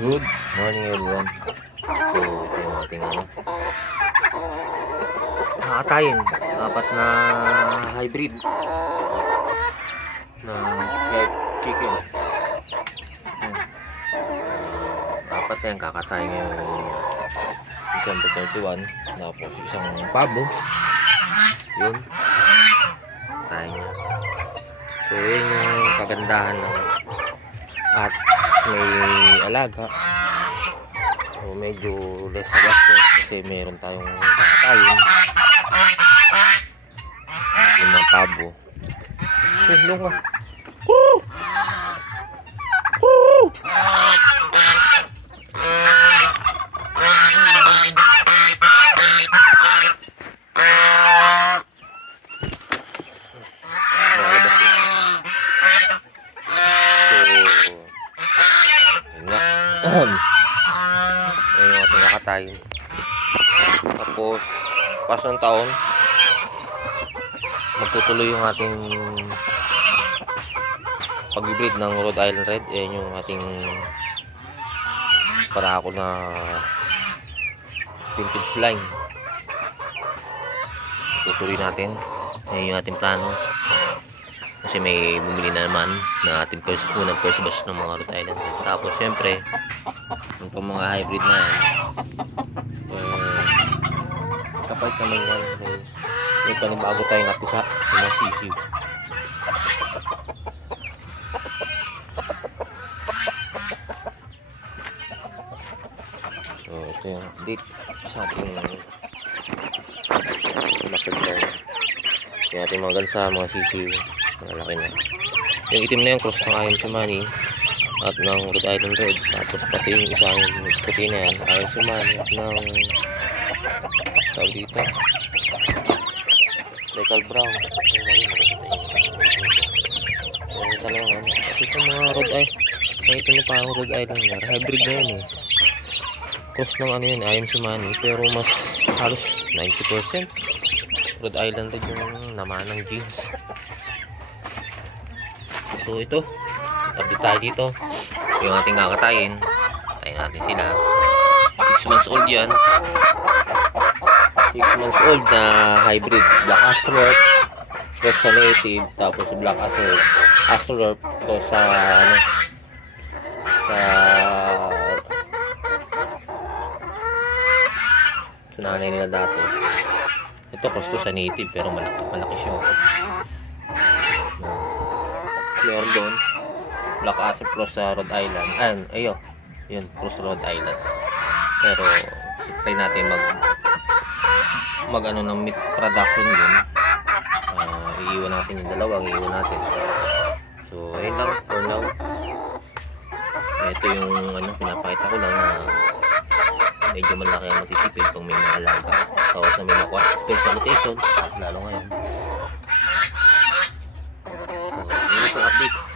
Good morning everyone. So ito yung ating nakatayin. Apat na hybrid na head chicken. Apat na yan kakatayin ngayong December 31. Tapos isang pabo. Yun. Katayin niya. So yun yung kagandahan ng at may alaga. So medyo less sa gastos kasi meron tayong kakatayin. Yung mga pabo. Tulong ka. Ayun yung ating nakatayin. Tapos pas ng taon magtutuloy yung ating pag-breed ng Rhode Island Red. Ayan yung ating para ako na vintage line. Tutuloy natin. Ayan yung ating plano kasi may bumili na naman na ating unang first batch ng mga Rhode Island Red. Tapos syempre itong mga hybrid na yan kapalit naman yan. May panibago tayong napisa sa mga sisiw. So ito yung update sa ating nakagdaw yung ating mga gansa, mga sisiw malaki na. Yung itim na yung cross ng Iron Simani at ng Rhode Island Red. Tapos pati yung isa yung puti na yan Iron Simani at ng tawag dito Decal Brown. Yung talagang kasi itong mga Rhode Island may itim na parang Rhode Island nga hybrid na yun cross ng yun Iron Simani pero mas halos 90% Rhode Island Red yung naman ng genes. So ito update tayo dito yung ating kakatayin. Tayin natin sila 6 months old yan, 6 months old na hybrid Black Astrolorp cross sa native. Tapos Black Astrolorp cross sa sa nanay nila dati. Ito cross to sa native pero malaki siya. Meron doon Black Acid cross sa Rhode Island. Ayun cross Rhode Island. Pero try natin mag ng meat production din. Iiwan natin yung dalawang iiwan natin. So ayun lang for now. Ito yung pinapakita ko lang na medyo malaki ang matitipid pag may mga alaga. Tapos na may makuha special rotation lalo ngayon. So yun yung update.